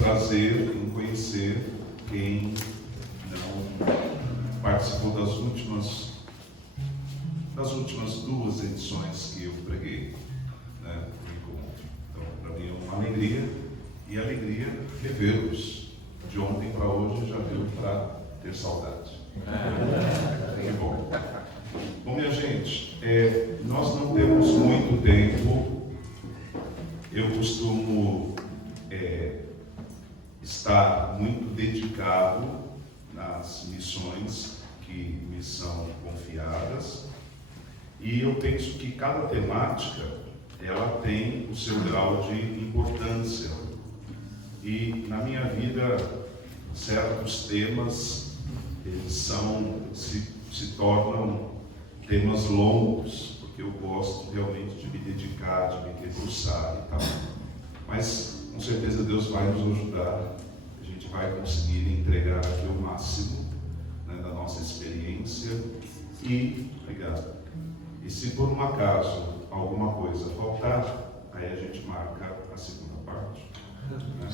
prazer em conhecer quem não participou das últimas duas edições que eu preguei, né, no encontro. Então, para mim é uma alegria, e alegria revê-los. De ontem para hoje já deu para ter saudade. Que bom. Bom, minha gente, nós não temos muito tempo. Eu costumo estar muito dedicado nas missões que me são confiadas, e eu penso que cada temática ela tem o seu grau de importância, e na minha vida certos temas eles se tornam temas longos, porque eu gosto realmente de me dedicar, de me debruçar e tal. Mas com certeza Deus vai nos ajudar, a gente vai conseguir entregar aqui o máximo, né, da nossa experiência. E, obrigado. E se por um acaso alguma coisa faltar, aí a gente marca a segunda parte. Né?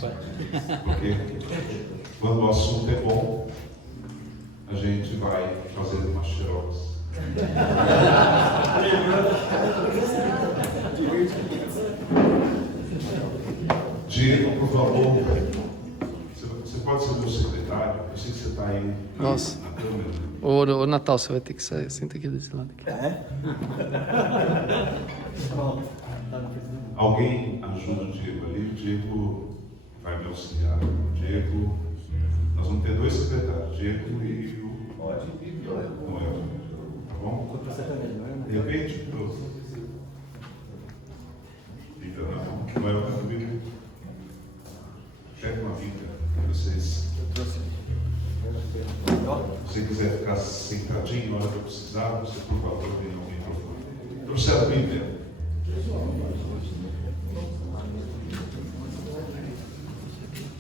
Porque quando o assunto é bom, a gente vai fazer uma xerox. Diego, por favor, você pode ser meu secretário? Eu sei que você está aí na câmera. Ô Natal, você vai ter que sair, senta aqui desse lado. Aqui. Alguém ajuda o Diego ali, o Diego vai me auxiliar. Diego, nós vamos ter dois secretários, Diego e o Noel. Tá bom? De repente, fica na mão. Noel vai comigo. Pega uma Bíblia para vocês. Se você quiser ficar sentadinho na hora que eu precisar, você, por favor, venha ao microfone. Trouxeram a Bíblia?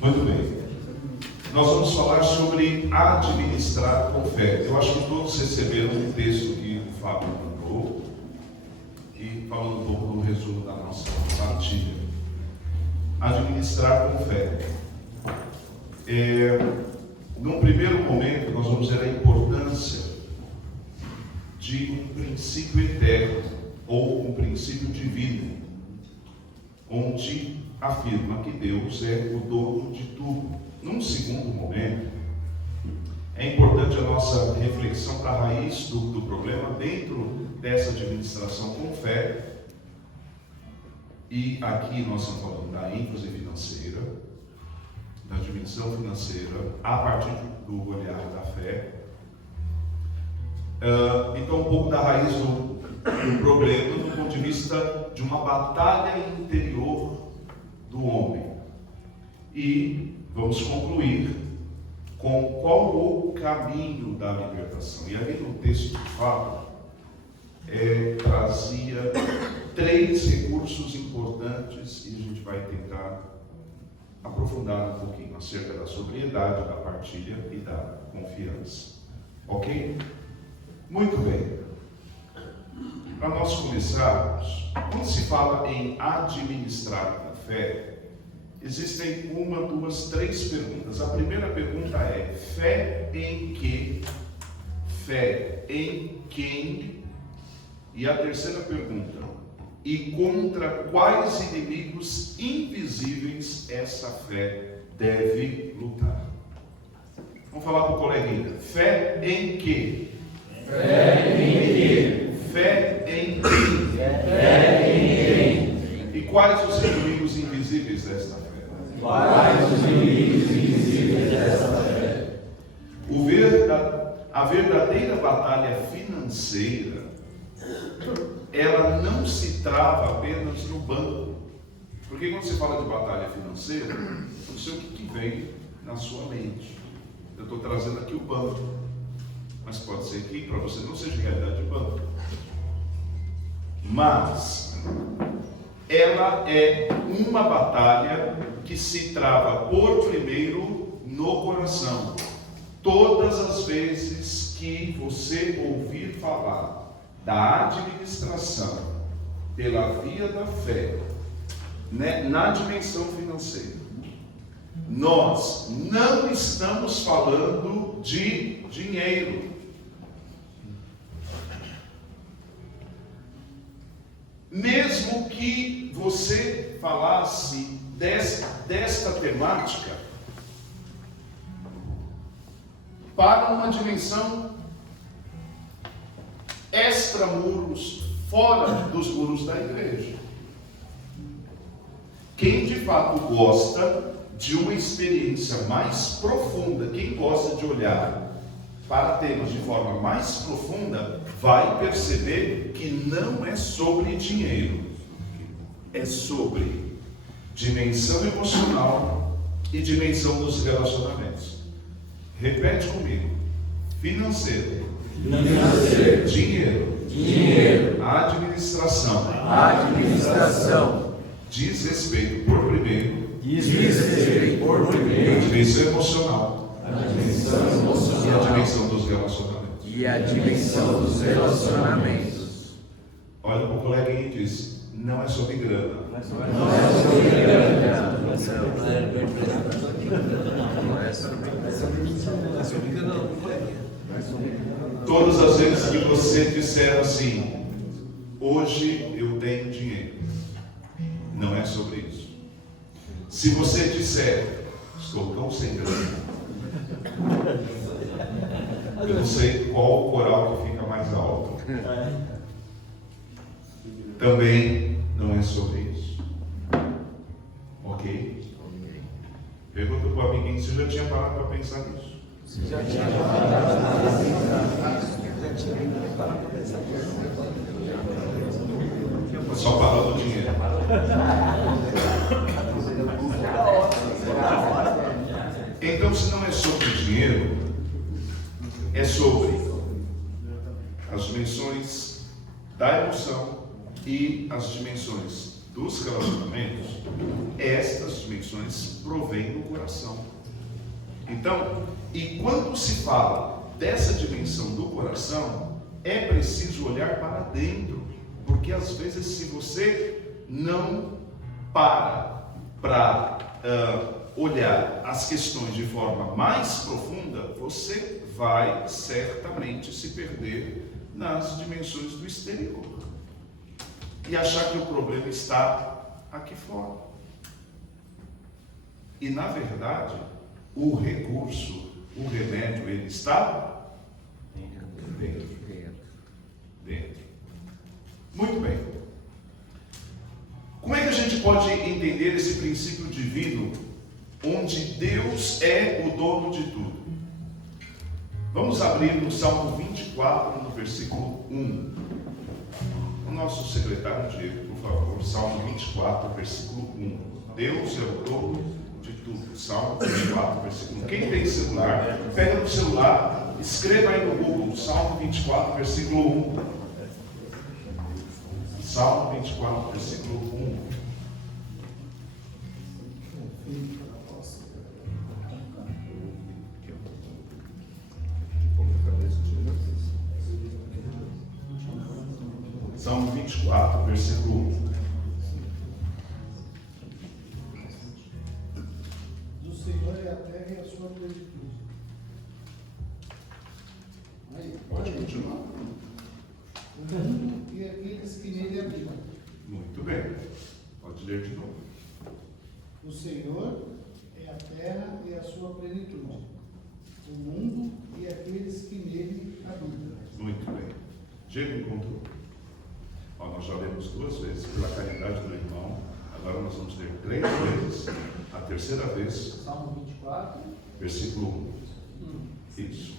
Muito bem. Nós vamos falar sobre administrar com fé. Eu acho que todos receberam um texto que o Fábio mandou, e falando um pouco do resumo da nossa partilha. Administrar com fé. Num primeiro momento, nós vamos ver a importância de um princípio eterno, ou um princípio divino, onde afirma que Deus é o dono de tudo. Num segundo momento, é importante a nossa reflexão para a raiz do problema dentro dessa administração com fé. E aqui nós estamos falando da ênfase financeira, da dimensão financeira, a partir do olhar da fé. Então, um pouco da raiz do problema, do ponto de vista de uma batalha interior do homem. E vamos concluir com qual o caminho da libertação. E ali no texto que fala, trazia 3 recursos importantes, e a gente vai tentar aprofundar um pouquinho acerca da sobriedade, da partilha e da confiança. Ok? Muito bem. Para nós começarmos, quando se fala em administrar a fé, existem 1, 2, 3 perguntas. A primeira pergunta é: fé em quê? Fé em quem? E a terceira pergunta: e contra quais inimigos invisíveis essa fé deve lutar? Vamos falar para o coleguinha. Fé em quê? Fé em quê? Fé em quem? Fé em quem? E quais os inimigos invisíveis desta fé? Quais os inimigos invisíveis dessa fé? A verdadeira batalha financeira, ela não se trava apenas no banco. Porque quando você fala de batalha financeira, eu não sei o que vem na sua mente. Eu estou trazendo aqui o banco, mas pode ser que para você não seja realidade de banco. Mas ela é uma batalha que se trava por primeiro no coração. Todas as vezes que você ouvir falar da administração pela via da fé, né, na dimensão financeira, nós não estamos falando de dinheiro. Mesmo que você falasse desta temática para uma dimensão extramuros, fora dos muros da igreja. Quem de fato gosta de uma experiência mais profunda, quem gosta de olhar para temas de forma mais profunda, vai perceber que não é sobre dinheiro, é sobre dimensão emocional e dimensão dos relacionamentos. Repete comigo: financeiro, dinheiro, administração, diz respeito por primeiro, dimensão emocional, e a dimensão dos relacionamentos. Olha para o coleguinha e diz: não é sobre grana. Todas as vezes que você disser assim: hoje eu tenho dinheiro, não é sobre isso. Se você disser: estou tão sem grana, eu não sei qual o coral que fica mais alto, também não é sobre isso. Ok? Pergunta para o amiguinho se já tinha parado para pensar nisso. Só parou do dinheiro. Então, se não é sobre dinheiro, é sobre as dimensões da emoção e as dimensões dos relacionamentos. Estas dimensões provêm do coração. Então, e quando se fala dessa dimensão do coração, é preciso olhar para dentro, porque às vezes, se você não para olhar as questões de forma mais profunda, você vai certamente se perder nas dimensões do exterior e achar que o problema está aqui fora. E na verdade, o recurso, o remédio, ele está dentro. Muito bem. Como é que a gente pode entender esse princípio divino, onde Deus é o dono de tudo? Vamos abrir no Salmo 24, no versículo 1. O nosso secretário Diego, por favor, Salmo 24, versículo 1. Deus é o dono de tudo. Salmo 24, versículo 1. Quem tem celular, pega no celular, escreva aí no Google, Salmo 24, versículo 1. Salmo 24, versículo 1. Salmo 24, versículo 1. Do Senhor é a terra e a sua plenitude. Aí, Pode continuar. o mundo e aqueles que nele habitam. Muito bem. Pode ler de novo. O Senhor é a terra e a sua plenitude. O mundo e aqueles que nele habitam. Muito bem. Diego encontrou. Nós já lemos 2 vezes, pela caridade do irmão. Agora nós vamos ler 3 vezes. A terceira vez, Salmo 24. versículo 1. Isso.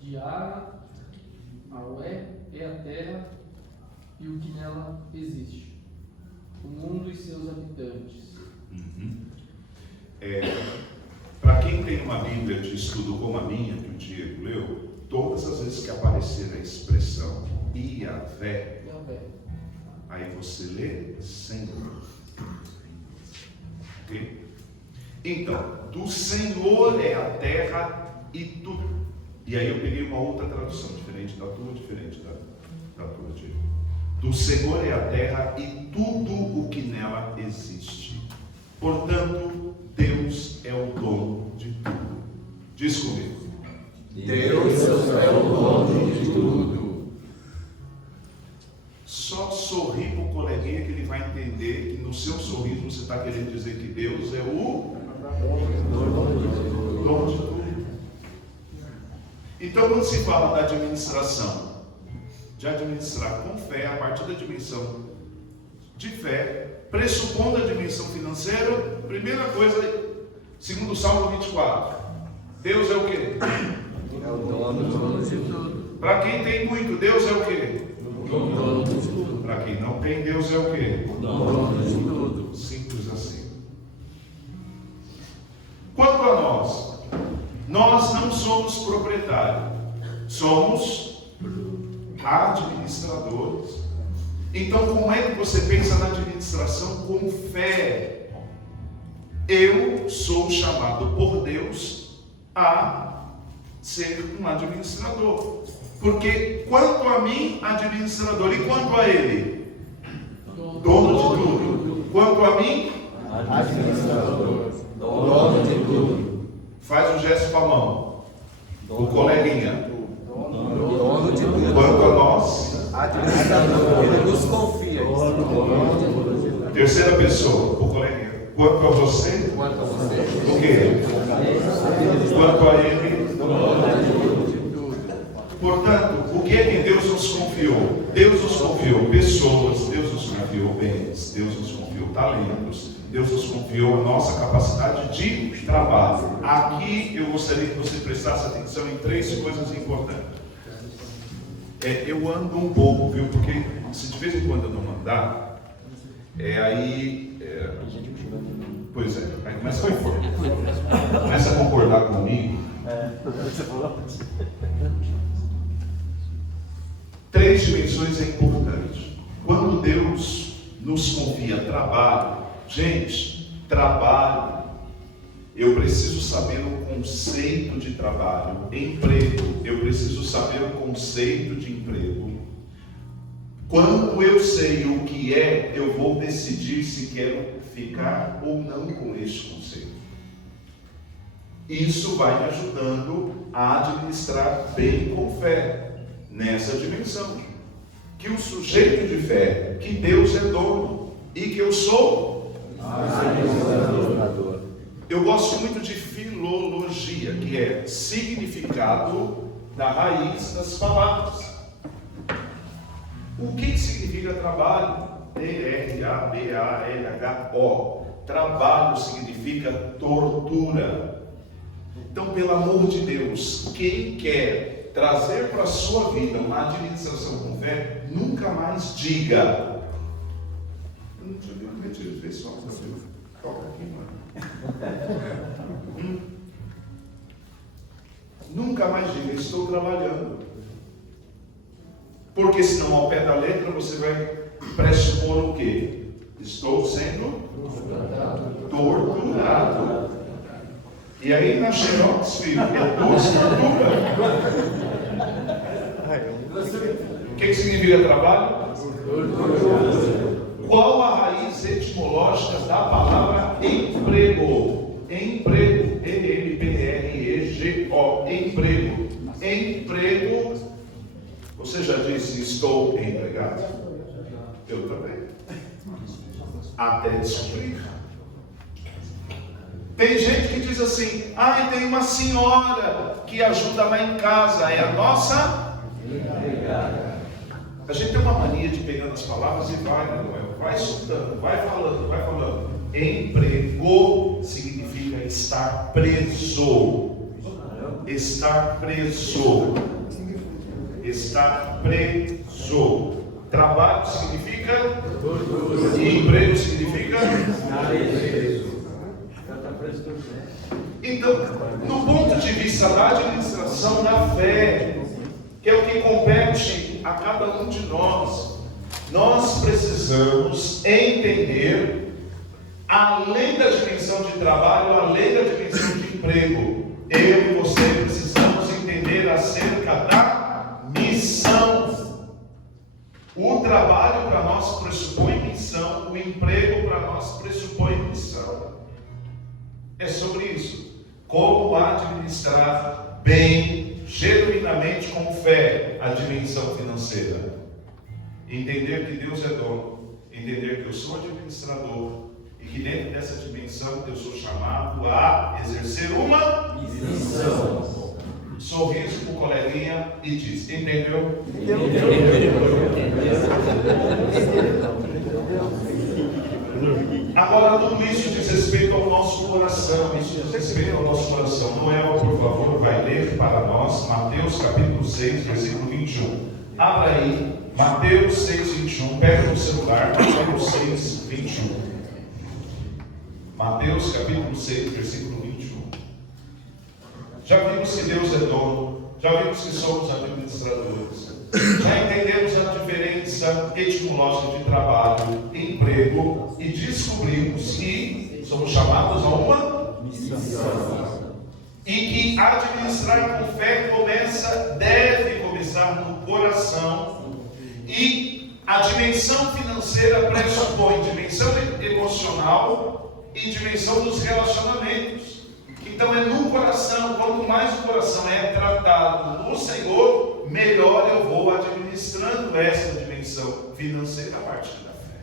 De Ara ao é a terra e o que nela existe, o mundo e seus habitantes. Para quem tem uma Bíblia de estudo como a minha, que o Diego leu, todas as vezes que aparecer a expressão Iavé, aí você lê Senhor. Ok? Então, do Senhor é a terra e tudo. E aí eu peguei uma outra tradução, diferente da tua, diferente da tua, Diego. Do Senhor é a terra e tudo o que nela existe. Portanto, Deus é o dono de tudo. Diz comigo. Deus é o dono de tudo. Só sorri para o coleguinha que ele vai entender que no seu sorriso você está querendo dizer que Deus é o dono de tudo. Então, quando se fala da administração, de administrar com fé, a partir da dimensão de fé, pressupondo a dimensão financeira, primeira coisa, segundo o Salmo 24, Deus é o quê? É o dono de tudo. Para quem tem muito, Deus é o quê? Dono de tudo. Para quem não tem, Deus é o quê? Dono de tudo. Simples assim. Quanto a nós não somos proprietários, somos administradores. Então, como é que você pensa na administração com fé? Eu sou chamado por Deus a ser um administrador. Porque quanto a mim, administrador, e quanto a ele? Dono de tudo. Quanto a mim, Administrador. Dono de tudo. faz o gesto com a mão. O coleguinha. Dono de tudo. Quanto a nós, Administrador. Ele nos confia. terceira pessoa, o coleguinha. Quanto a você, Quanto a você. o quê? Quanto a ele. Portanto, o que é que Deus nos confiou? Deus nos confiou pessoas, Deus nos confiou bens, Deus nos confiou talentos, Deus nos confiou a nossa capacidade de trabalho. Aqui eu gostaria que você prestasse atenção em três coisas importantes. Eu ando um pouco, viu? Porque se de vez em quando eu não andar, pois é, aí começa a concordar comigo. Três dimensões é importante. Quando Deus nos confia trabalho, gente, trabalho, eu preciso saber o conceito de trabalho. Emprego, eu preciso saber o conceito de emprego. Quando eu sei o que é, eu vou decidir se quero ficar ou não com este conceito. Isso vai me ajudando a administrar bem com fé nessa dimensão. Que o sujeito de fé, que Deus é dono e que eu sou administrador. Eu gosto muito de filologia, que é significado da raiz das palavras. O que significa trabalho? T-R-A-B-A-L-H-O. Trabalho significa tortura. Então, pelo amor de Deus, quem quer trazer para a sua vida uma administração com fé, nunca mais diga. Deixa eu ver um retiro pessoal, toca aqui, mano. Nunca mais diga, estou trabalhando. Porque senão, ao pé da letra, você vai pressupor o quê? Estou sendo torturado. E aí na Xerox, filho, é tortura. O que significa trabalho? Qual a raiz etimológica da palavra emprego? Emprego, E-M-P-R-E-G-O, emprego. Emprego, você já disse estou empregado? Eu também. Até descobrir. Tem gente que diz assim, tem uma senhora que ajuda lá em casa, é a nossa empregada. A gente tem uma mania de pegar as palavras e vai soltando, vai falando. Emprego significa estar preso. Estar preso. Estar preso. Trabalho significa e emprego significa então, no ponto de vista da administração da fé, que é o que compete a cada um de nós, nós precisamos entender, além da dimensão de trabalho, além da dimensão de emprego, eu e você precisamos entender acerca da missão. O trabalho para nós pressupõe missão, o emprego para nós pressupõe missão. É sobre isso. Como administrar bem, genuinamente com fé, a dimensão financeira. Entender que Deus é dono, entender que eu sou administrador e que dentro dessa dimensão eu sou chamado a exercer uma missão. Sorriso com o coleguinha e diz: entendeu? Agora, tudo isso diz respeito ao nosso coração. Isso diz respeito ao nosso coração. Noel, por favor, vai ler para nós Mateus capítulo 6, versículo 21. Abra aí, Mateus 6, 21. Pega no celular, Mateus 6, 21. Mateus capítulo 6, versículo 21. Já vimos que Deus é dono, já vimos que somos administradores, já entendemos a diferença etimológica de trabalho, emprego, e descobrimos que somos chamados a uma missão. E que administrar com fé deve começar no coração, e a dimensão financeira pressupõe dimensão emocional e dimensão dos relacionamentos. Então é no coração. Quanto mais o coração é tratado no Senhor, melhor eu vou administrando essa dimensão financeira a partir da fé.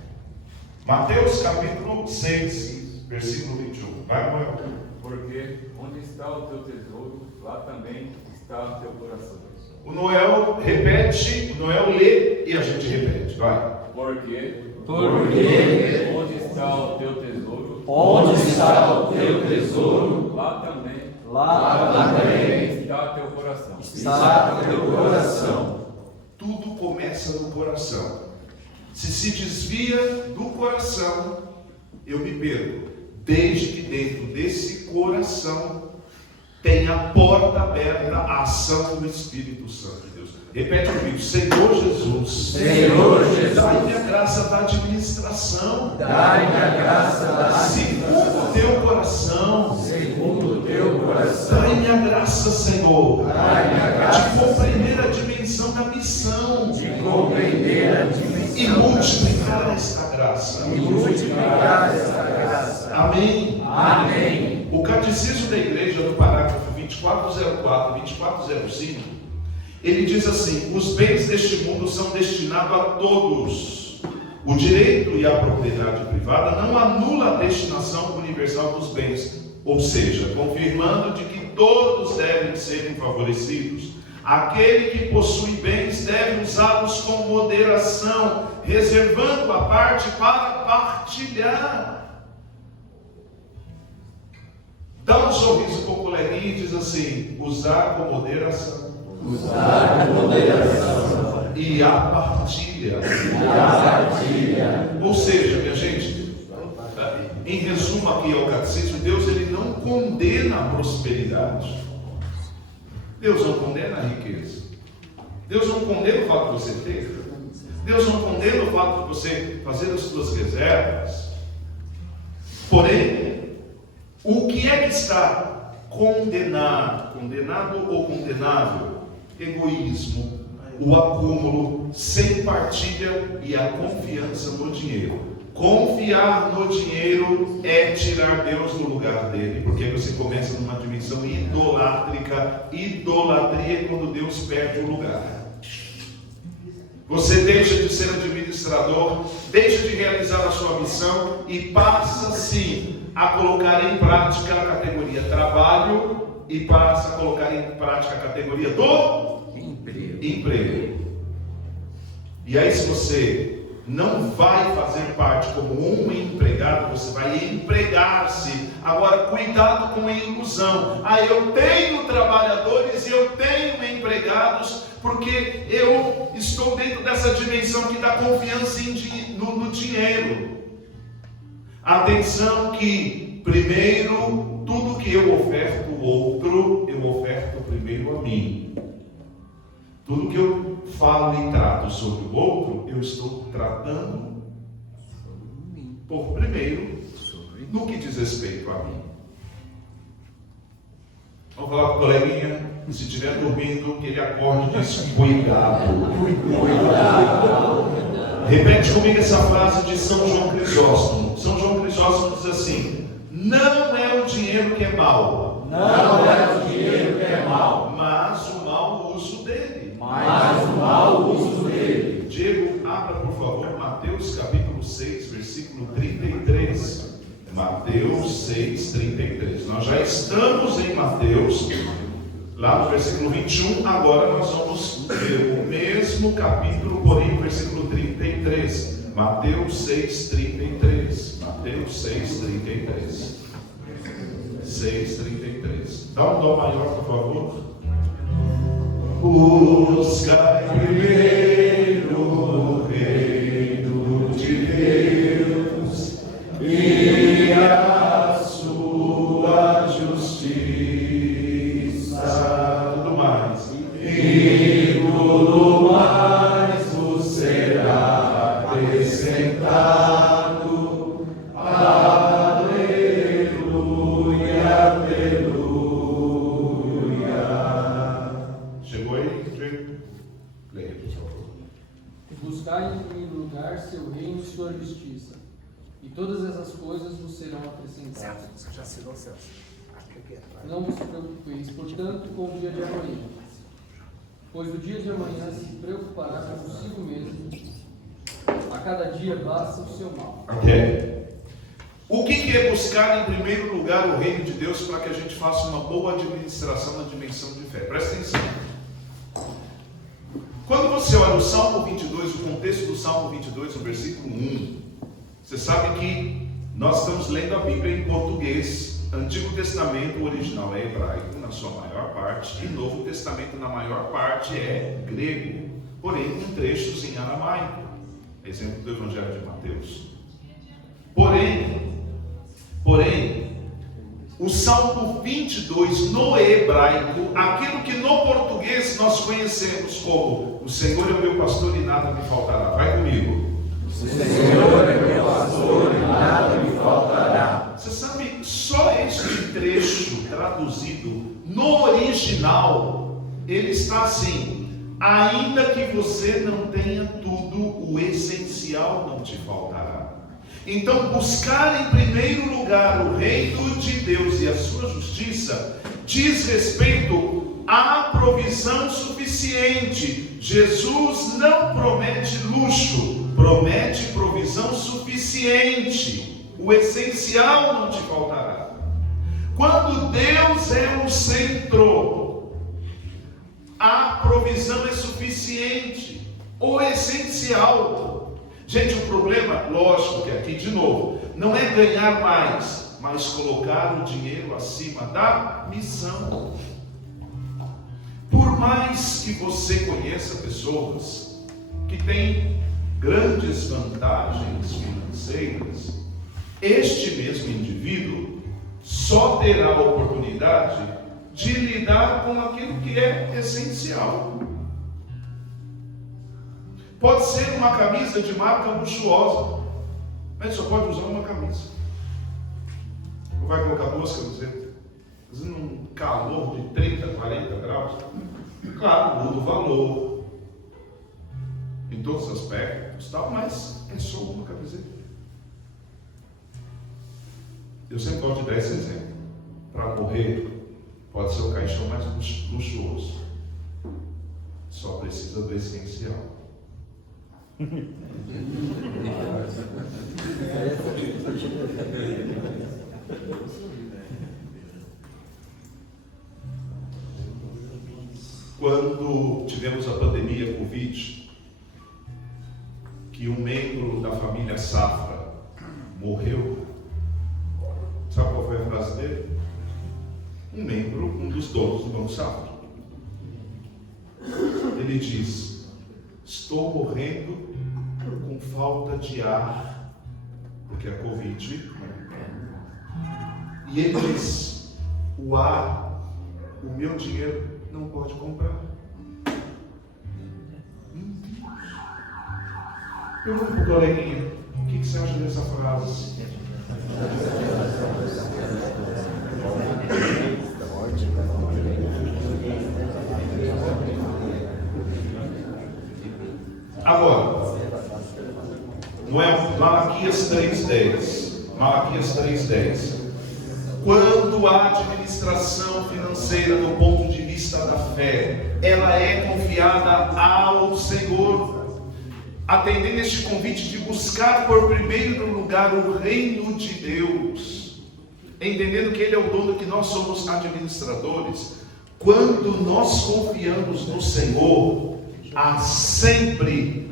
Mateus capítulo 6, versículo 21. Vai, Noel. Porque onde está o teu tesouro, lá também está o teu coração. O Noel repete, o Noel lê e a gente repete. Vai. Porque Porque onde está o teu tesouro, onde está o teu tesouro, lá também também está teu coração. está o teu coração. Tudo começa no coração. Se desvia do coração, eu me perco. Desde que dentro desse coração tem a porta aberta à ação do Espírito Santo de Deus. Repete comigo: Senhor Jesus, Senhor Jesus, dai-me a graça da administração, dai-me a graça da segundo o teu coração, segundo o teu coração. dai-me a graça, Senhor, Dai-me a graça, de compreender a dimensão da missão de compreender a dimensão e multiplicar esta graça. e multiplicar esta graça. Amém. Amém. O Catecismo da Igreja, no parágrafo 2404 e 2405, ele diz assim: os bens deste mundo são destinados a todos. O direito e a propriedade privada não anula a destinação universal dos bens, ou seja, confirmando de que todos devem serem favorecidos. Aquele que possui bens deve usá-los com moderação, reservando a parte para partilhar. Dá um sorriso com o coleguinha e diz assim: usar com moderação. Usar com moderação E a partilha. e a partilha. Ou seja, minha gente, em resumo aqui ao catecismo, Deus ele não condena a prosperidade. Deus não condena a riqueza. Deus não condena o fato de você ter. Deus não condena o fato de você fazer as suas reservas. Porém, o que é que está condenado ou condenável? Egoísmo, o acúmulo sem partilha e a confiança no dinheiro. Confiar no dinheiro é tirar Deus do lugar dele, porque você começa numa dimensão idolátrica. Idolatria é quando Deus perde o lugar. Você deixa de ser administrador, deixa de realizar a sua missão e passa sim a colocar em prática a categoria trabalho e passa a colocar em prática a categoria do emprego. E aí, se você não vai fazer parte como um empregado, você vai empregar-se. Agora, cuidado com a ilusão. Eu tenho trabalhadores e eu tenho empregados, porque eu estou dentro dessa dimensão que dá confiança no dinheiro. Atenção que, primeiro, tudo que eu oferto o outro, eu oferto primeiro a mim. Tudo que eu falo e trato sobre o outro, eu estou tratando por primeiro, no que diz respeito a mim. Vamos falar com o coleguinha, se estiver dormindo, que ele acorde e diz: cuidado. Repete comigo essa frase de São João Crisóstomo. São João Crisóstomo diz assim: não é o dinheiro que é mau. Não é o dinheiro que é mau, Mas o mau uso dele. mas o mau uso dele. Diego, abra por favor Mateus capítulo 6, versículo 33. Mateus 6, 33. Nós já estamos em Mateus, lá no versículo 21. Agora nós vamos ver o mesmo capítulo, porém o versículo 33. Mateus 6, 33. Mateus 6, 33. 6, 33. Dá um dó maior, por favor. Buscai primeiro o reino de Deus e a sua justiça. Tudo mais. E tudo mais vos será acrescentado. Aleluia, aleluia. Chegou aí? Leia, por favor. Buscai em primeiro lugar seu reino e sua justiça, e todas essas coisas vos serão acrescentadas. Já assinou, Celso? Não vos preocupeis, portanto, com o dia de amanhã, pois o dia de amanhã se preocupará consigo mesmo. A cada dia basta o seu mal. Ok. O que é buscar em primeiro lugar o reino de Deus para que a gente faça uma boa administração na dimensão de fé? Presta atenção. Quando você olha o Salmo 22, o contexto do Salmo 22, no versículo 1, você sabe que nós estamos lendo a Bíblia em português. Antigo Testamento, o original é hebraico, na sua maior parte, e Novo Testamento, na maior parte, é grego, porém com trechos em aramaico. Exemplo do Evangelho de Mateus. Porém, o Salmo 22 no hebraico, aquilo que no português nós conhecemos como o Senhor é o meu pastor e nada me faltará. Vai comigo. O Senhor é meu pastor e nada me faltará. Você sabe, só este trecho traduzido no original, ele está assim: ainda que você não tenha tudo, o essencial não te faltará. Então, buscar em primeiro lugar o reino de Deus e a sua justiça diz respeito à provisão suficiente. Jesus não promete luxo, promete provisão suficiente. O essencial não te faltará. Quando Deus é o centro, a provisão é suficiente. O essencial. Gente, o problema, lógico que aqui de novo, não é ganhar mais, mas colocar o dinheiro acima da missão. Por mais que você conheça pessoas que têm grandes vantagens financeiras, este mesmo indivíduo só terá a oportunidade de lidar com aquilo que é essencial. Pode ser uma camisa de marca luxuosa, mas só pode usar uma camisa. Ou vai colocar duas camisetas? Fazendo um calor de 30, 40 graus. Claro, muda o valor em todos os aspectos, tal, mas é só uma camiseta. Eu sempre gosto de dar esse exemplo. Para morrer, pode ser o caixão mais luxuoso. Só precisa do essencial. Quando tivemos a pandemia Covid, que um membro da família Safra morreu, sabe qual foi a frase dele? Um dos donos do Banco Safra. Ele diz: estou morrendo com falta de ar, porque é Covid. E ele diz: o ar, o meu dinheiro não pode comprar. Pergunta para o coleguinha: o que você acha dessa frase? Agora, Malaquias 3:10. Malaquias 3:10. Quando a administração financeira, do ponto de vista da fé, ela é confiada ao Senhor, atendendo este convite de buscar por primeiro lugar o reino de Deus, entendendo que Ele é o dono, que nós somos administradores. Quando nós confiamos no Senhor, há sempre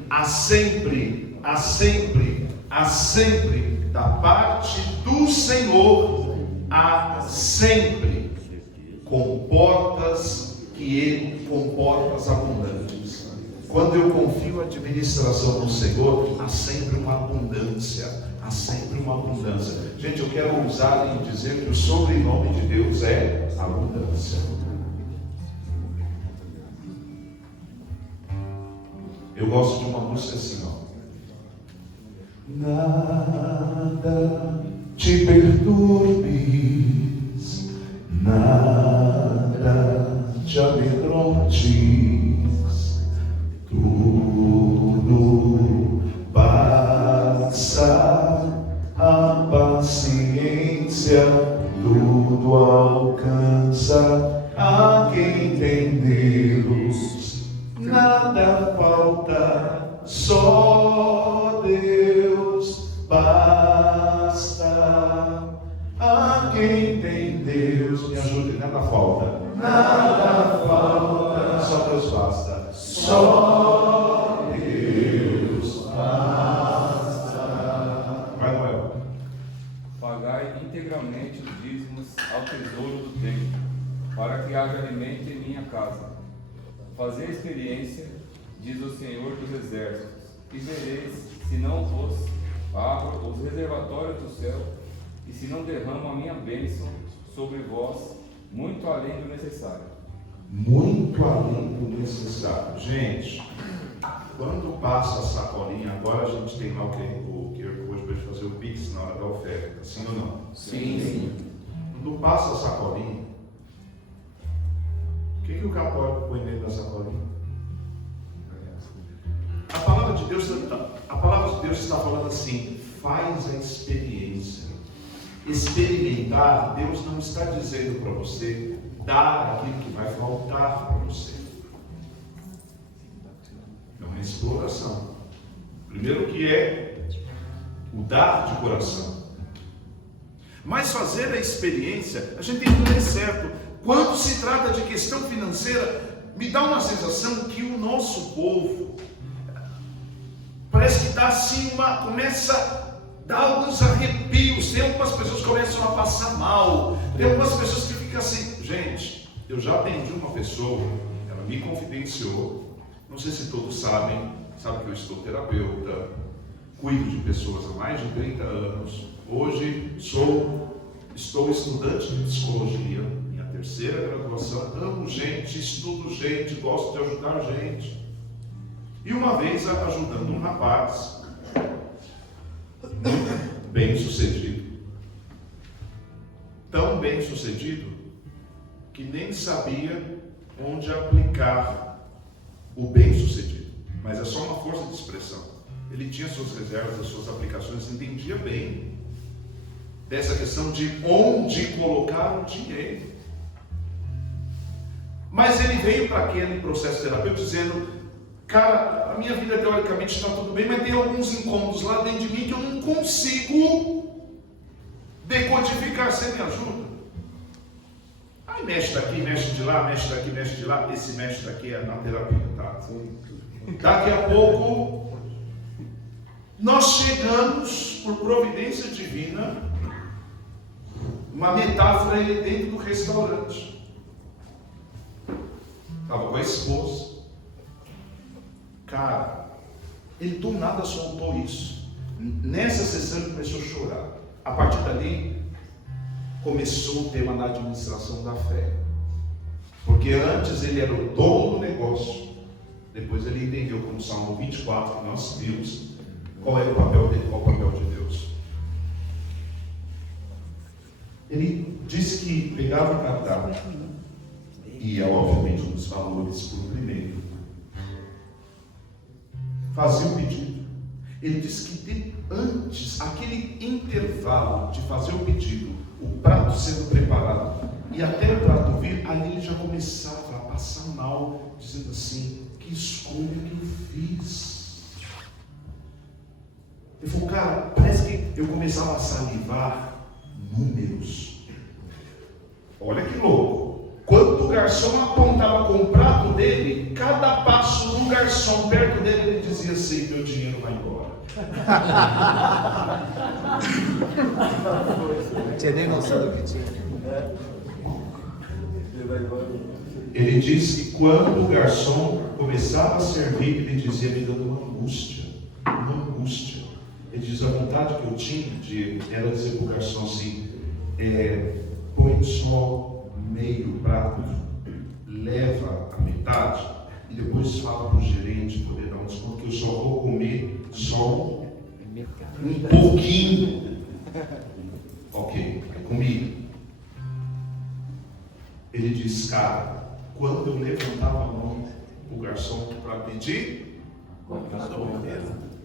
da parte do Senhor, há sempre comportas abundantes. Quando eu confio a administração no Senhor, há sempre uma abundância. Gente, eu quero ousar em dizer que o sobrenome de Deus é abundância. Eu gosto de uma música assim, ó. Nada te perturbes, nada te amedrontes, tudo passa, a paciência tudo alcança, a quem tem Deus nada falta, só Deus basta. A quem tem Deus, me ajude, nada falta, só Deus basta, só Deus basta. Vai, Noel. Pagai integralmente os dízimos ao tesouro do templo, para que haja alimento em minha casa. Fazei experiência, diz o Senhor dos Exércitos, e vereis se não vos abro os reservatórios do céu, e se não derramo a minha bênção sobre vós, muito além do necessário. Muito além do necessário. Gente, quando passa a sacolinha, agora a gente tem lá o QR Code para fazer o Pix na hora da oferta, sim ou não? Sim. Quando passa a sacolinha, o que o católico põe dentro da sacolinha? A palavra de Deus está falando assim: faz a experiência. Experimentar, Deus não está dizendo para você dar aquilo que vai faltar para você. É uma exploração. Primeiro que é o dar de coração. Mas fazer a experiência, a gente tem que ter certo. Quando se trata de questão financeira, me dá uma sensação que o nosso povo parece que dá assim começa a dar alguns arrepios. Tem algumas pessoas que começam a passar mal. Tem algumas pessoas que ficam assim. Gente, eu já atendi uma pessoa, ela me confidenciou. Não sei se todos sabem que eu estou terapeuta, cuido de pessoas há mais de 30 anos. Hoje estou estudante de psicologia, minha terceira graduação. Amo gente, estudo gente, gosto de ajudar gente. E uma vez ajudando um rapaz muito bem sucedido, tão bem sucedido que nem sabia onde aplicar o bem sucedido, mas é só uma força de expressão. Ele tinha suas reservas, as suas aplicações, entendia bem dessa questão de onde colocar o dinheiro. Mas ele veio para aquele processo terapêutico dizendo: cara, a minha vida teoricamente está tudo bem, mas tem alguns incômodos lá dentro de mim que eu não consigo decodificar. Você me ajuda? Aí mexe daqui, mexe de lá, mexe daqui, mexe de lá. Esse mexe daqui é na terapia, tá? Daqui a pouco nós chegamos, por providência divina, uma metáfora, ele dentro do restaurante. Estava com a esposa. Cara, ele do nada soltou isso. Nessa sessão ele começou a chorar. A partir dali, começou o tema da administração da fé. Porque antes ele era o dono do negócio. Depois ele entendeu, como Salmo 24, que nós vimos, qual era o papel dele, qual é o papel de Deus. Ele disse que pegava o cardápio, ia obviamente nos valores por primeiro, fazia o pedido, Ele diz que antes, aquele intervalo de fazer o pedido, o prato sendo preparado e até o prato vir, ali ele já começava a passar mal, dizendo assim: que escolha que eu fiz. Ele falou: cara, parece que eu começava a salivar números. Olha que louco. Quando o garçom apontava com o prato dele, cada passo do garçom perto dele, ele dizia assim: meu dinheiro vai embora. Não tinha nem noção do que tinha. Ele disse que quando o garçom começava a servir, ele dizia: me dando uma angústia. Ele diz: a vontade que eu tinha era dizer para o garçom assim: põe só meio prato, leva a metade e depois fala para o gerente poder dar um desconto, que eu só vou comer só um pouquinho. Ok, comi. Ele diz: cara, quando eu levantava a mão o garçom para pedir, ele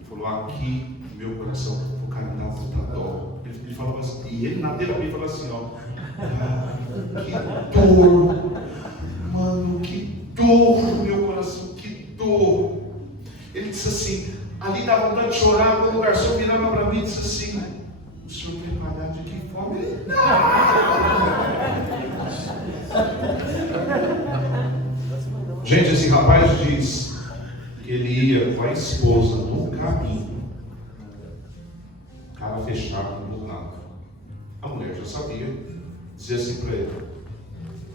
falou: aqui meu coração, o cara me dá muita dó. Ele falava assim, e ele na terapia falou assim: ó, que dor, mano, que dor no meu coração, que dor. Ele disse assim, ali dá vontade de chorar, quando o garçom virava para mim e disse assim: o senhor quer pagar de que forma? Ele, gente, esse rapaz diz que ele ia com a esposa no caminho, cara fechado do lado. A mulher já sabia, dizia assim para ele: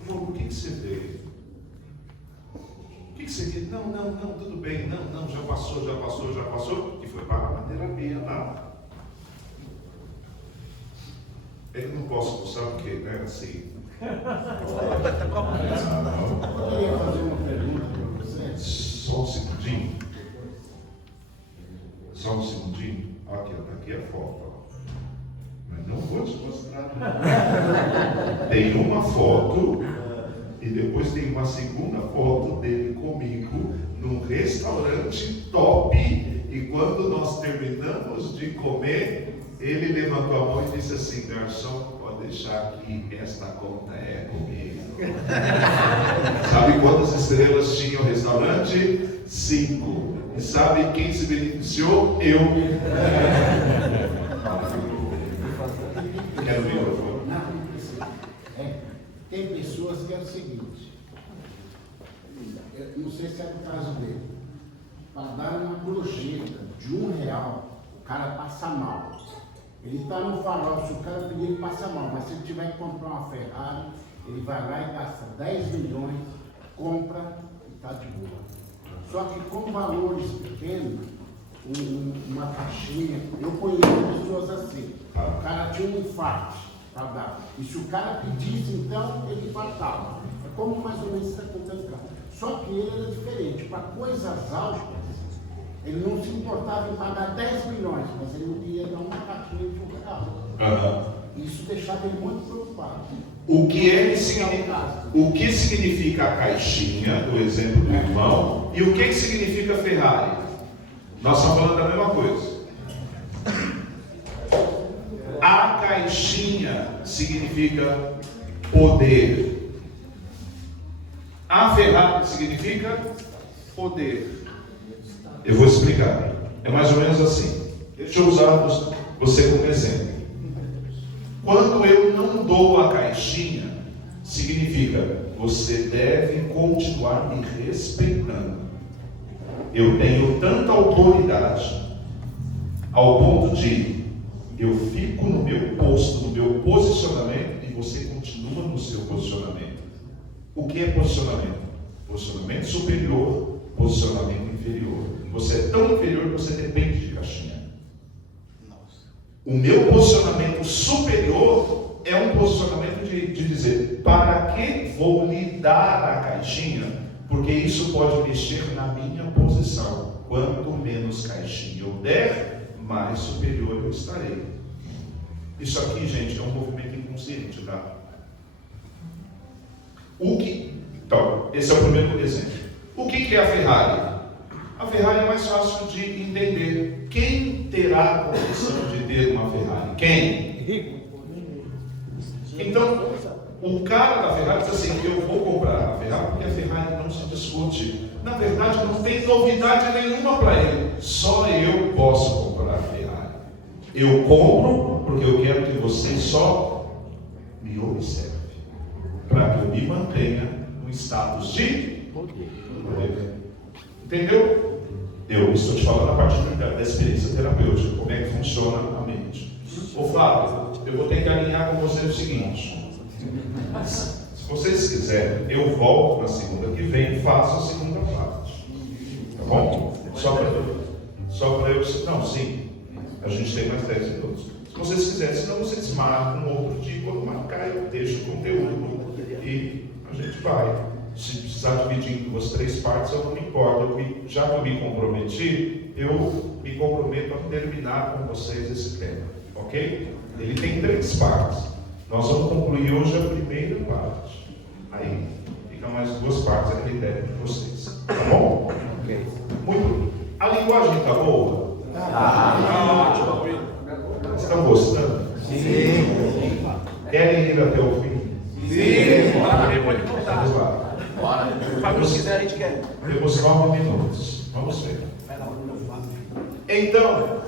amor, por que você veio? O que você quer? Não, tudo bem, não, já passou, e foi parar na terapia, tá? Eu não posso mostrar porque, né, assim. Eu queria fazer uma pergunta para você. Só um segundinho. Aqui é a foto. Ó. Mas não vou te mostrar. Tem uma foto e depois tem uma segunda foto dele comigo num restaurante top. E quando nós terminamos de comer, ele levantou a mão e disse assim: garçom, pode deixar que esta conta é comigo. Sabe quantas estrelas tinha o restaurante? 5. E sabe quem se beneficiou? Eu. Quero ver o microfone. Tem pessoas que é o seguinte, eu não sei se é o caso dele, para dar uma gorjeta de R$1, o cara passa mal. Ele está no farol, se o cara pedir, ele passa mal, mas se ele tiver que comprar uma Ferrari, ele vai lá e gasta 10 milhões, compra e está de boa. Só que com valores pequenos, uma caixinha, eu conheço pessoas assim, o cara tinha um infarto para dar, e se o cara pedisse, então ele infartava. É como mais ou menos está acontecendo. Só que ele era diferente, para coisas altas, ele não se importava em pagar 10 milhões, mas ele não queria dar uma caixinha de R$1. Isso deixava ele muito preocupado. O que significa a caixinha, do exemplo do irmão, e o que significa Ferrari? Nós estamos falando da mesma coisa. A caixinha significa poder. A Ferrari significa poder. Eu vou explicar. É mais ou menos assim. Deixa eu usar você como exemplo. Quando eu não dou a caixinha, significa você deve continuar me respeitando. Eu tenho tanta autoridade ao ponto de eu fico no meu posto, no meu posicionamento e você continua no seu posicionamento. O que é posicionamento? Posicionamento superior, posicionamento inferior. Você é tão inferior que você depende de caixinha. O meu posicionamento superior é um posicionamento de dizer: para que vou lhe dar a caixinha? Porque isso pode mexer na minha posição. Quanto menos caixinha eu der, mais superior eu estarei. Isso aqui, gente, é um movimento inconsciente, tá? Então, esse é o primeiro exemplo. O que é a Ferrari? A Ferrari é mais fácil de entender. Quem terá a condição de ter uma Ferrari? Quem? Então, o cara da Ferrari diz assim: eu vou comprar a Ferrari porque a Ferrari não se discute. Na verdade, não tem novidade nenhuma para ele. Só eu posso comprar a Ferrari. Eu compro porque eu quero que vocês só me observem, para que eu me mantenha no status de poder. Entendeu? Eu estou te falando a partir da experiência terapêutica, como é que funciona a mente. Ô Flávio, eu vou ter que alinhar com você o seguinte: se vocês quiserem, eu volto na segunda que vem e faço a segunda parte. Tá bom? Só para eu. Não, sim. A gente tem mais 10 minutos. Se vocês quiserem, senão vocês marcam outro dia. Quando marcar, eu deixo o conteúdo e a gente vai. Se precisar dividir em 2, 3 partes, eu não me importo. Já que eu me comprometi, eu me comprometo a terminar com vocês esse tema. Ok? Ele tem 3 partes. Nós vamos concluir hoje a primeira parte. Aí, fica mais 2 partes a critério de vocês. Tá bom? Ok. Muito. A linguagem está boa? Estão gostando? Sim. Querem ir até o fim? Sim. Vamos lá. Se quiser, a gente quer. Temos 9 minutos. Vamos ver. Então,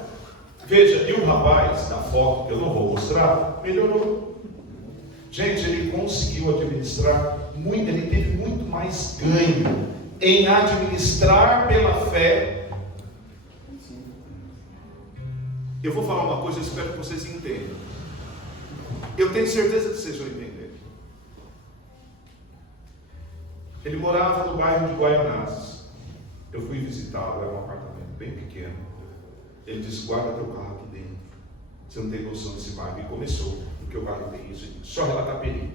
veja, e o rapaz da foto, que eu não vou mostrar, melhorou. Gente, ele conseguiu administrar muito, ele teve muito mais ganho em administrar pela fé. Eu vou falar uma coisa, eu espero que vocês entendam. Eu tenho certeza que vocês vão entender. Ele morava no bairro de Guaianazes. Eu fui visitá-lo, era um apartamento bem pequeno. Ele disse: guarda teu carro aqui dentro. Você não tem noção desse bairro. E começou, porque o bairro tem isso. Só relatar perigo.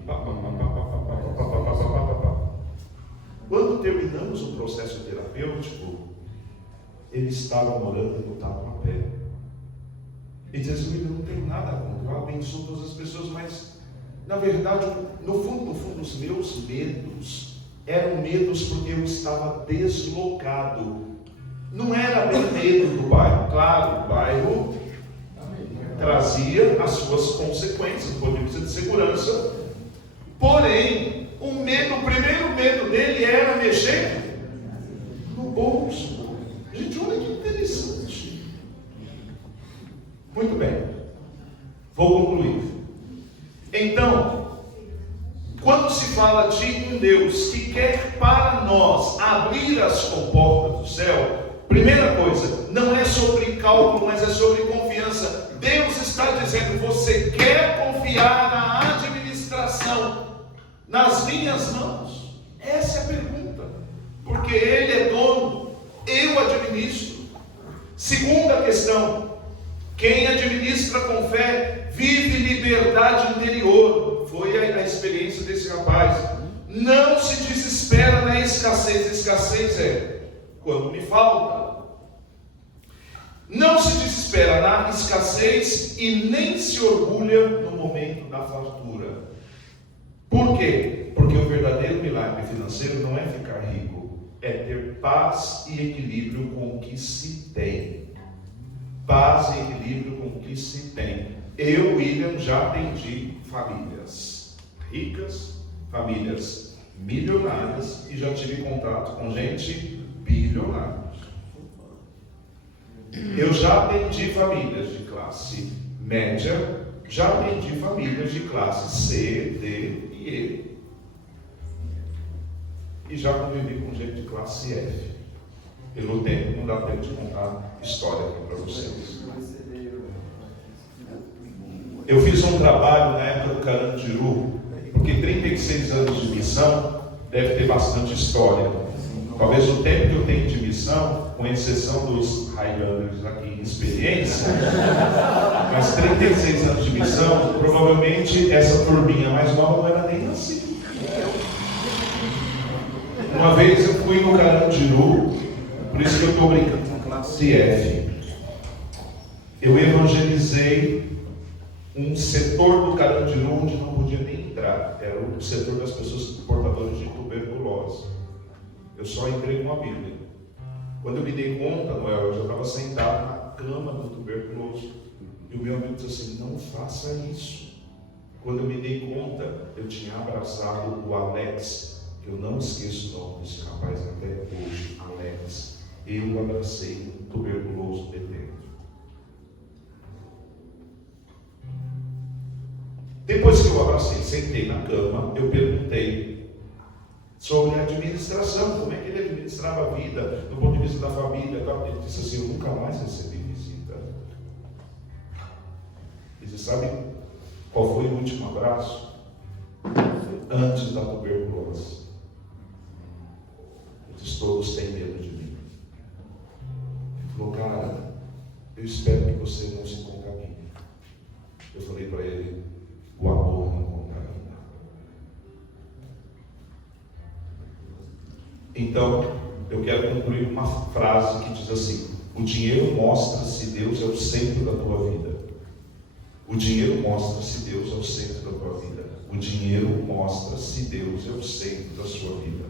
Quando terminamos o processo terapêutico, ele estava morando no Tatuapé. E dizia assim: eu não tenho nada contra, eu abençoo todas as pessoas, mas na verdade, no fundo, os meus medos eram medos porque eu estava deslocado. Não era bem medo do bairro. Claro, o bairro trazia as suas consequências do ponto de vista de segurança. Porém, o primeiro medo dele era mexer no bolso. Gente, olha que interessante. Muito bem. Vou concluir. Então, quando se fala de um Deus que quer para nós abrir as comportas do céu, primeira coisa, não é sobre cálculo, mas é sobre confiança. Deus está dizendo: você quer confiar na administração nas minhas mãos? Essa é a pergunta. Porque Ele é dono, eu administro. Segunda questão: quem administra com fé vive liberdade interior. Foi a experiência desse rapaz. Não se desespera na escassez. Escassez é quando me falta. Não se desespera na escassez e nem se orgulha no momento da fartura. Por quê? Porque o verdadeiro milagre financeiro não é ficar rico, é ter paz e equilíbrio com o que se tem. Paz e equilíbrio com o que se tem. Eu, William, já atendi famílias ricas, famílias milionárias, e já tive contato com gente bilionária. Eu já atendi famílias de classe média, já atendi famílias de classe C, D e E. E já convivi com gente de classe F. Pelo tempo, não dá tempo de contar história aqui para vocês. Eu fiz um trabalho na época do Carandiru, porque 36 anos de missão deve ter bastante história. Talvez o tempo que eu tenho de missão, com exceção dos Highlanders aqui em experiência, mas 36 anos de missão, provavelmente essa turminha mais nova não era nem nascida. Uma vez eu fui no Carandiru, por isso que eu estou brincando com classe F. Eu evangelizei um setor do Carandiru onde não podia nem entrar. Era o setor das pessoas portadoras de tuberculose. Eu só entrei com a Bíblia. Quando eu me dei conta, Noel, eu já estava sentado na cama do tuberculoso. E o meu amigo disse assim, não faça isso. Quando eu me dei conta, eu tinha abraçado o Alex, que eu não esqueço o nome desse rapaz até hoje, Alex. Eu abracei um tuberculoso de dentro. Depois que eu abracei, sentei na cama, eu perguntei sobre a administração, como é que ele administrava a vida, do ponto de vista da família. Ele disse assim, eu nunca mais recebi visita. E você sabe qual foi o último abraço? Antes da tuberculose. Ele disse, todos têm medo de mim. Ele falou, cara, eu espero que você não se contamine. Eu falei para ele, o amor não contamina. Então, eu quero concluir uma frase que diz assim, o dinheiro mostra se Deus é o centro da tua vida. O dinheiro mostra se Deus é o centro da tua vida. O dinheiro mostra se Deus é o centro da sua vida.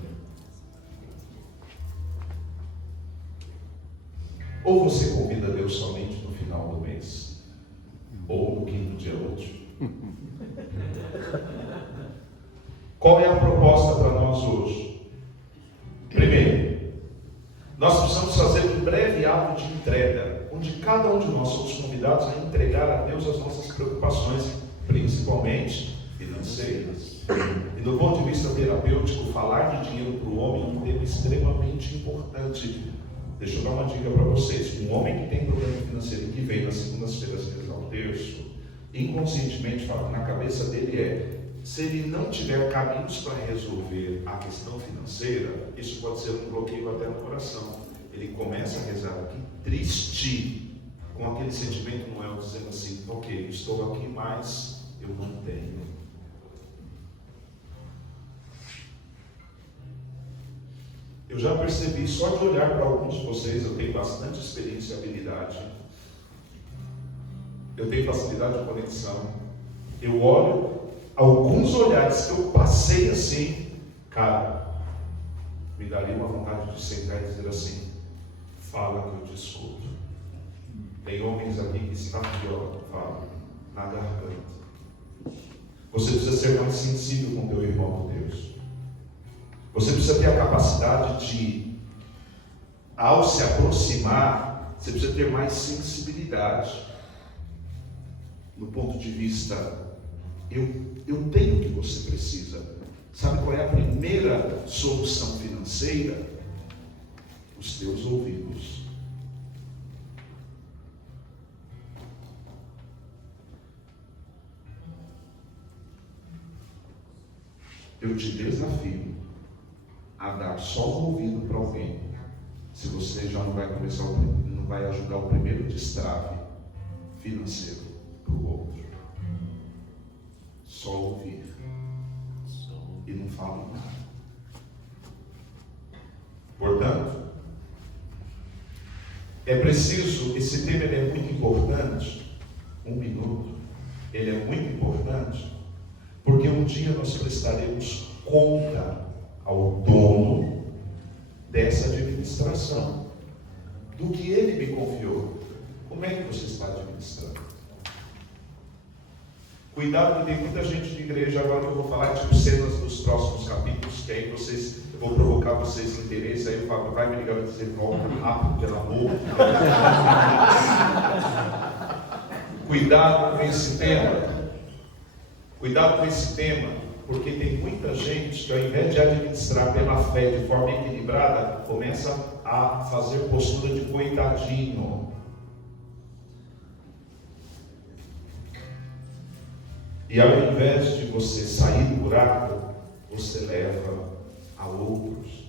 Ou você convida Deus somente no final do mês, ou no quinto dia útil. Qual é a proposta para nós hoje? Primeiro, nós precisamos fazer um breve ato de entrega, onde cada um de nós somos convidados a entregar a Deus as nossas preocupações, principalmente financeiras. E do ponto de vista terapêutico, falar de dinheiro para o homem é um tema extremamente importante. Deixa eu dar uma dica para vocês. Um homem que tem problema financeiro e que vem nas segundas-feiras rezar o terço, inconscientemente fala, na cabeça dele se ele não tiver caminhos para resolver a questão financeira, isso pode ser um bloqueio até no coração. Ele começa a rezar aqui triste, com aquele sentimento, Noel, dizendo assim, ok, estou aqui, mas eu não tenho. Eu já percebi, só de olhar para alguns de vocês, eu tenho bastante experiência e habilidade. Eu tenho facilidade de conexão. Eu olho alguns olhares que eu passei assim, cara, me daria uma vontade de sentar e dizer assim, fala que eu te escuto. Tem homens aqui que estão aqui, ó, fala, na garganta. Você precisa ser mais sensível com o teu irmão de Deus. Você precisa ter a capacidade de, ao se aproximar, você precisa ter mais sensibilidade. No ponto de vista, eu tenho o que você precisa. Sabe qual é a primeira solução financeira? Os teus ouvidos. Eu te desafio a dar só o ouvido para alguém, se você já não vai começar, não vai ajudar o primeiro destrave financeiro para o outro. Só ouvir e não falar nada. Portanto, é preciso, esse tema ele é muito importante, 1 minuto, ele é muito importante, porque um dia nós prestaremos conta ao dono dessa administração, do que ele me confiou. Como é que você está administrando? Cuidado que tem muita gente de igreja, agora que eu vou falar, tipo cenas dos próximos capítulos, que aí vocês, eu vou provocar vocês interesse, aí o Fábio vai me ligar e dizer, volta rápido, pelo amor. Cuidado com esse tema. Cuidado com esse tema, porque tem muita gente que ao invés de administrar pela fé de forma equilibrada, começa a fazer postura de coitadinho. E ao invés de você sair do buraco, você leva a outros.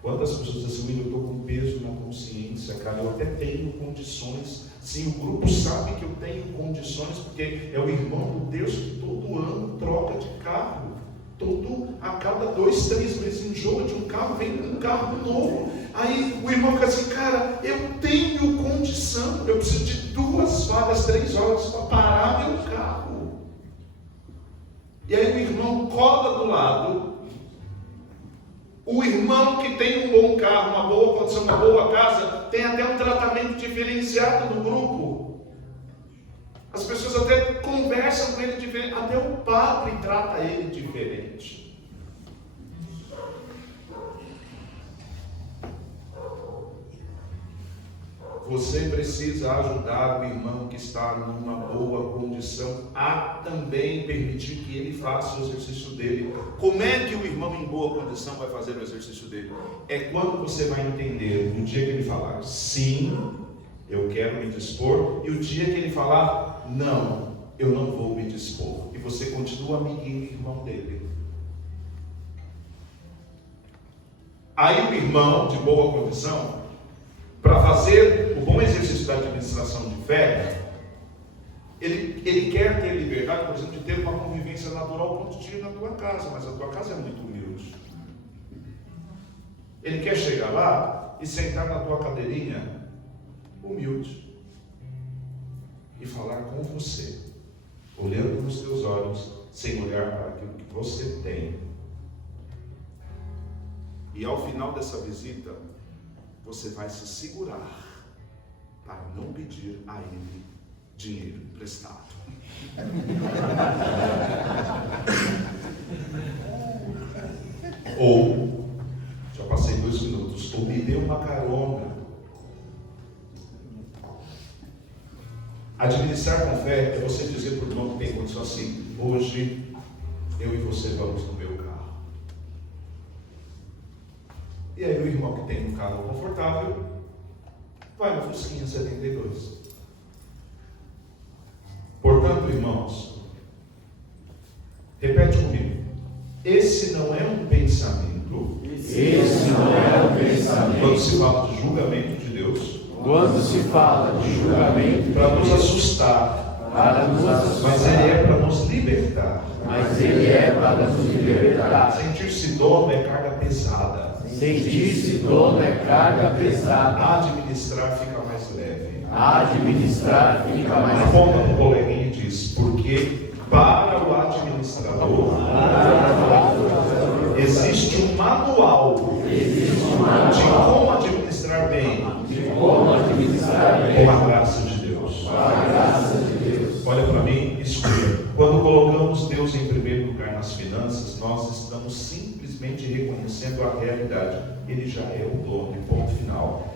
Quantas pessoas dizem assim, eu estou com peso na consciência, cara, eu até tenho condições. Sim, o grupo sabe que eu tenho condições, porque é o irmão do Deus que todo ano troca de carro. A cada 2, 3 meses enjoa de um carro, vem um carro novo. Aí o irmão fica assim, cara, eu tenho condição, eu preciso de 2 vagas, 3 horas para parar meu carro. E aí o irmão cola do lado O irmão que tem um bom carro, uma boa condição, uma boa casa, tem até um tratamento diferenciado no grupo. As pessoas até conversam com ele diferente, até o padre trata ele diferente. Você precisa ajudar o irmão que está numa boa condição a também permitir que ele faça o exercício dele. Como é que o irmão em boa condição vai fazer o exercício dele? É quando você vai entender, no dia que ele falar sim, eu quero me dispor, e o dia que ele falar não, eu não vou me dispor. E você continua amiguinho e irmão dele. Aí o irmão de boa condição, para fazer o bom exercício da administração de fé, ele quer ter liberdade, por exemplo, de ter uma convivência natural ponto de ir na tua casa, mas a tua casa é muito humilde. Ele quer chegar lá e sentar na tua cadeirinha humilde e falar com você, olhando nos teus olhos, sem olhar para aquilo que você tem. E ao final dessa visita, você vai se segurar para não pedir a ele dinheiro emprestado. Ou, já passei 2 minutos, ou me dê uma carona. Administrar com fé é você dizer para o irmão que tem condição assim: hoje eu e você vamos no meu carro. E aí o irmão que tem um carro confortável vai no Fusquinha 72. Portanto, irmãos, repete comigo. Esse não é um pensamento. Esse não é um pensamento. Quando se fala de julgamento de Deus. Quando se fala de julgamento, Para nos assustar. para nos assustar. Mas ele é para nos libertar. Mas ele é para nos libertar. Sentir-se dono é carga pesada. Sentir-se dono é carga pesada. Administrar fica mais leve. Administrar fica mais Aponta para o coleguinha e diz: porque para o administrador existe um manual de como administrar bem como administrar bem. com a graça de Deus. Olha para mim, escuta. Quando colocamos Deus em primeiro lugar nas finanças, nós estamos simplesmente reconhecendo a realidade. Ele já é o dono, e ponto final.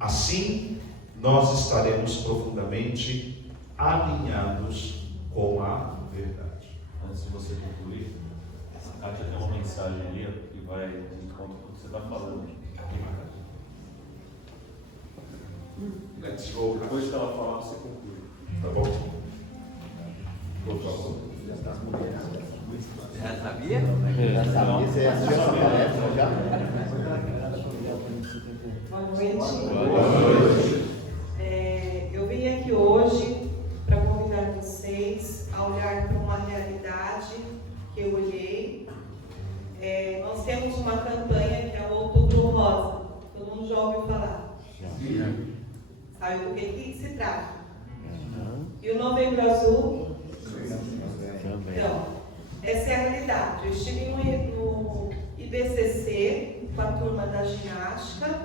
Assim, nós estaremos profundamente alinhados com a verdade. Antes de você concluir, a Kátia tem uma mensagem ali que vai de encontro com o que você está falando. Let's go. Depois que ela falar, você conclui. Tá bom? Por favor. Já sabia? Boa noite. Eu vim aqui hoje para convidar vocês a olhar para uma realidade que eu olhei. Nós temos uma campanha que é o Outubro Rosa. Todo mundo já ouviu falar? Sabe do que se trata? E o Novembro Azul? Então, essa é a realidade. Eu estive no IBCC com a turma da ginástica.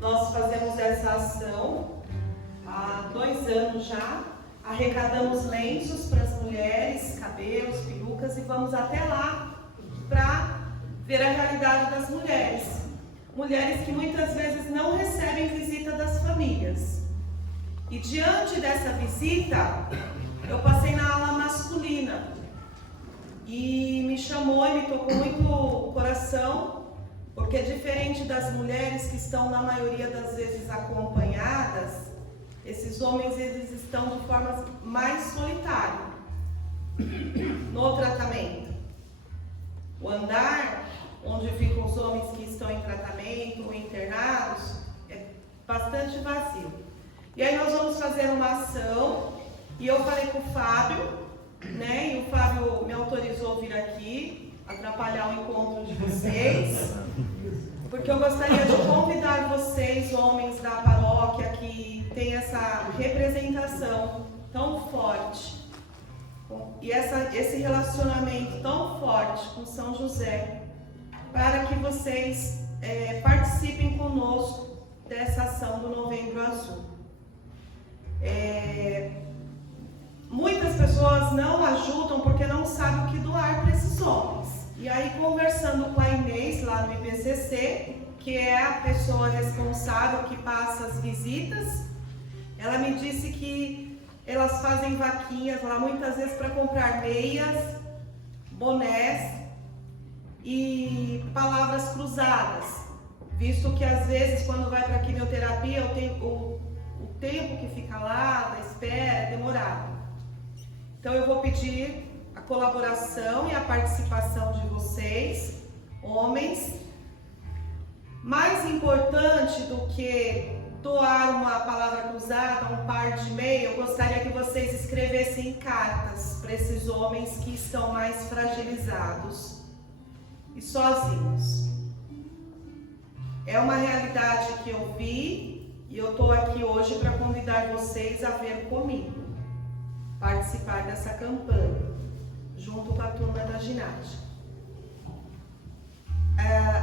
Nós fazemos essa ação há 2 anos já. Arrecadamos lenços para as mulheres, cabelos, perucas, e vamos até lá para ver a realidade das mulheres. Mulheres que muitas vezes não recebem visita das famílias. E diante dessa visita, eu passei na ala masculina. E me chamou e me tocou muito o coração, porque diferente das mulheres que estão na maioria das vezes acompanhadas, esses homens eles estão de forma mais solitária no tratamento. O andar, onde ficam os homens que estão em tratamento ou internados, é bastante vazio. E aí nós vamos fazer uma ação, e eu falei com o Fábio, né? E o Fábio me autorizou a vir aqui, atrapalhar o encontro de vocês, porque eu gostaria de convidar vocês, homens da paróquia, que tem essa representação tão forte, e esse relacionamento tão forte com São José, para que vocês participem conosco dessa ação do Novembro Azul. Muitas pessoas não ajudam porque não sabem o que doar para esses homens. E aí, conversando com a Inês lá no IPCC, que é a pessoa responsável que passa as visitas, ela me disse que elas fazem vaquinhas lá muitas vezes para comprar meias, bonés e palavras cruzadas, visto que às vezes quando vai para a quimioterapia o tempo que fica lá, da espera, é demorado. Então eu vou pedir a colaboração e a participação de vocês, homens. Mais importante do que doar uma palavra cruzada, um par de meia, eu gostaria que vocês escrevessem cartas para esses homens que estão mais fragilizados e sozinhos. É uma realidade que eu vi e eu estou aqui hoje para convidar vocês a ver comigo, participar dessa campanha, junto com a turma da ginástica.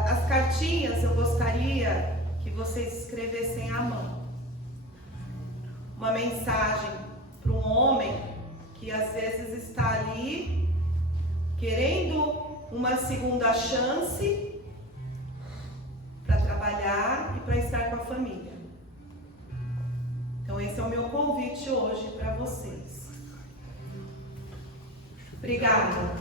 As cartinhas eu gostaria que vocês escrevessem à mão. Uma mensagem para um homem que às vezes está ali querendo uma segunda chance para trabalhar e para estar com a família. Então esse é o meu convite hoje para vocês. Obrigada.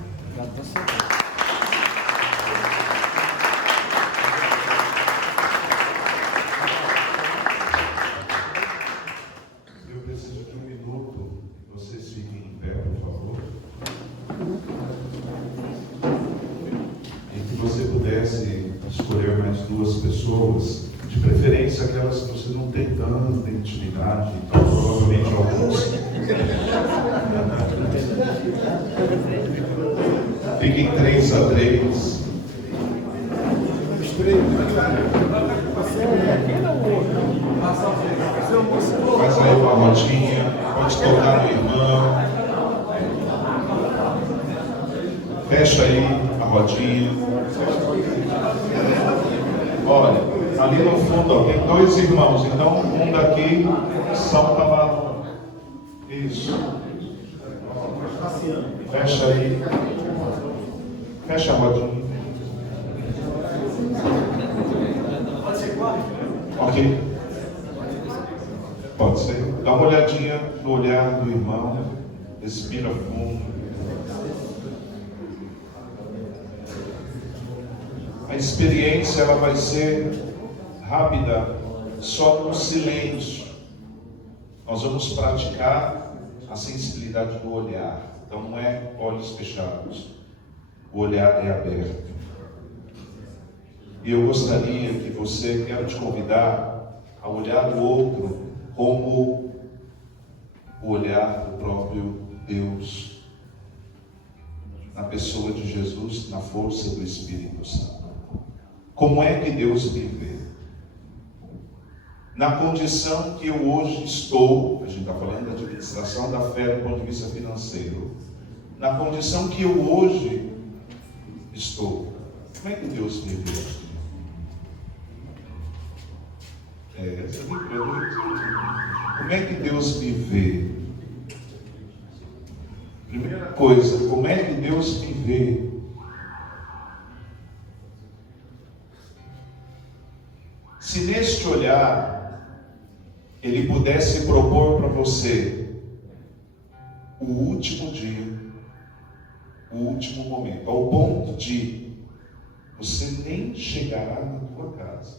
Eu preciso de um minuto. Vocês fiquem em pé, por favor. E que você pudesse escolher mais duas pessoas, de preferência aquelas que você não tem tanta intimidade, então provavelmente alguns. Fiquem 3-3. Faz aí uma rodinha, pode tocar no irmão. Fecha aí a rodinha. Olha, ali no fundo ó, tem dois irmãos, então um daqui salta lá. Isso. Fecha aí. Fecha a rodinha. Ok? Pode ser. Dá uma olhadinha no olhar do irmão. Respira fundo. A experiência ela vai ser rápida, só no silêncio. Nós vamos praticar a sensibilidade do olhar. Então não é olhos fechados. O olhar é aberto. E eu gostaria que você, quero te convidar a olhar o outro como o olhar do próprio Deus, na pessoa de Jesus, na força do Espírito Santo. Como é que Deus me vê? Na condição que eu hoje estou, a gente está falando da administração da fé do ponto de vista financeiro, na condição que eu hoje estou, como é que Deus me vê? Como é que Deus me vê? Primeira coisa, como é que Deus me vê? Se neste olhar Ele pudesse propor para você o último dia, o último momento, ao ponto de você nem chegará na tua casa,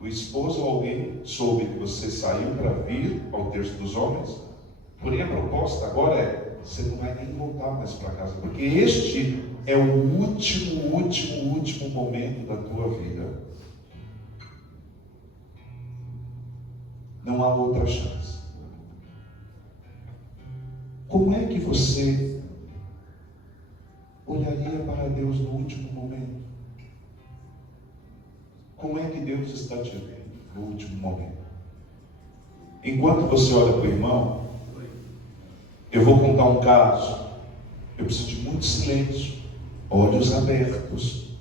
o esposo ou alguém soube que você saiu para vir ao terço dos homens, porém a proposta agora é, você não vai nem voltar mais para casa, porque este é o último momento da tua vida. Não há outra chance. Como é que você olharia para Deus no último momento? Como é que Deus está te vendo no último momento? Enquanto você olha para o irmão, eu vou contar um caso. Eu preciso de muito silêncio, olhos abertos.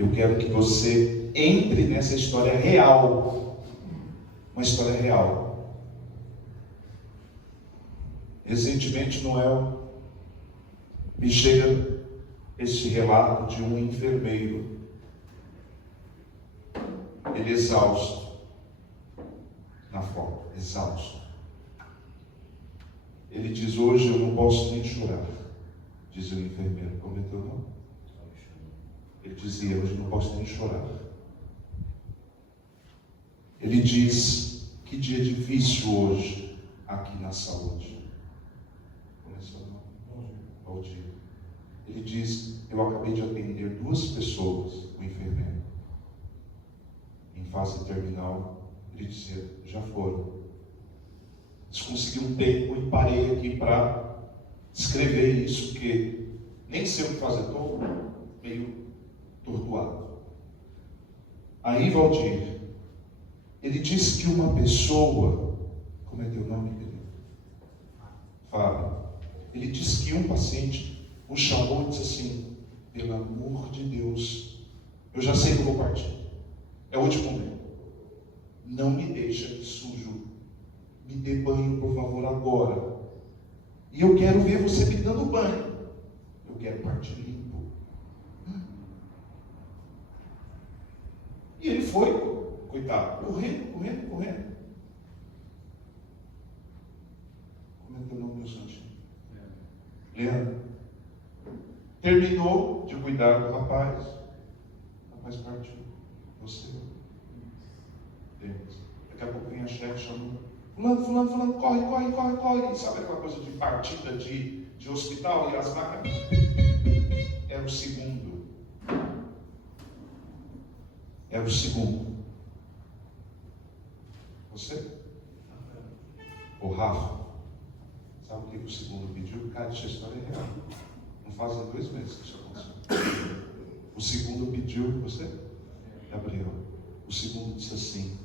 Eu quero que você entre nessa história real. Uma história real. Recentemente, Noel, me chega este relato de um enfermeiro. Ele exausto. Na foto, exausto. Ele diz: hoje eu não posso nem chorar. Diz o enfermeiro. Como é teu nome? Ele dizia: hoje eu não posso nem chorar. Ele diz: que dia difícil hoje aqui na saúde. Como é seu nome? Valdir. Ele diz: eu acabei de atender 2 pessoas, o enfermeiro, em fase terminal. Ele dizia: já foram. Consegui um tempo e parei aqui para escrever isso, porque nem sei o que fazer, estou meio tortuado. Aí, Valdir, ele disse que uma pessoa, como é teu nome, querido? Fábio. Ele disse que um paciente o chamou e disse assim: pelo amor de Deus, eu já sei que eu vou partir, é o último momento, não me deixa de sujo, me dê banho por favor agora, e eu quero ver você me dando banho, eu quero partir limpo. E ele foi, coitado, correndo. Como é teu nome, meu santinho? Leandro. Terminou de cuidar do rapaz. O rapaz partiu. Você. Deus. Daqui a pouco vem a chefe chamando: fulano, corre. Sabe aquela coisa de partida de hospital e as máquinas? Era o segundo. Você? O Rafa. Sabe o que o segundo pediu? Cara, essa história é real. Não fazem 2 meses que isso aconteceu. O segundo pediu, você? Gabriel. O segundo disse assim: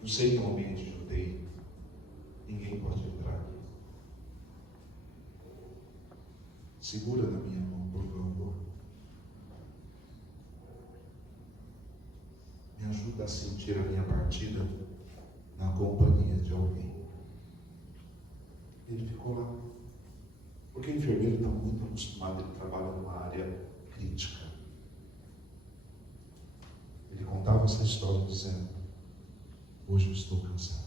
não sei que é um ambiente de UTI, ninguém pode entrar aqui. Segura na minha mão, por favor. Me ajuda a sentir a minha partida na companhia de alguém. Ele ficou lá. Porque o enfermeiro está muito acostumado, ele trabalha numa área crítica. Ele contava essa história dizendo: hoje eu estou cansado.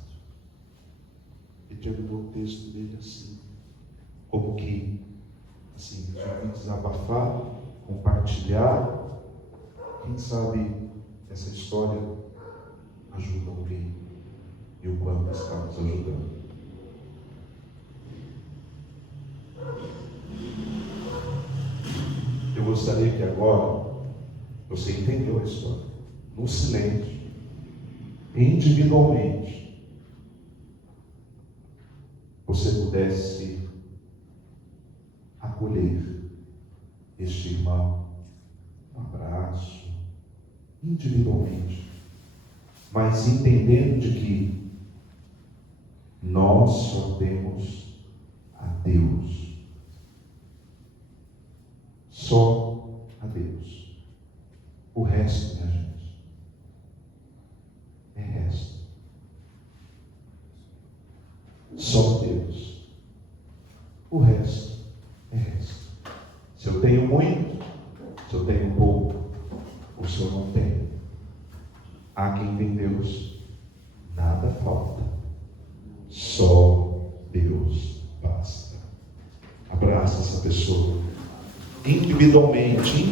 E terminou o texto dele assim, como que, assim, já vim desabafar, compartilhar. Quem sabe essa história ajuda alguém e o quanto está nos ajudando. Eu gostaria que agora você entendeu a história, no silêncio, individualmente, você pudesse acolher este irmão, um abraço, individualmente, mas entendendo de que nós só temos a Deus. Só a Deus. O resto, minha gente, é resto. Só Deus. O resto é resto. Se eu tenho muito, se eu tenho pouco, ou se eu não tenho, há quem tem Deus, nada falta. Só Deus basta. Abraça essa pessoa. Individualmente.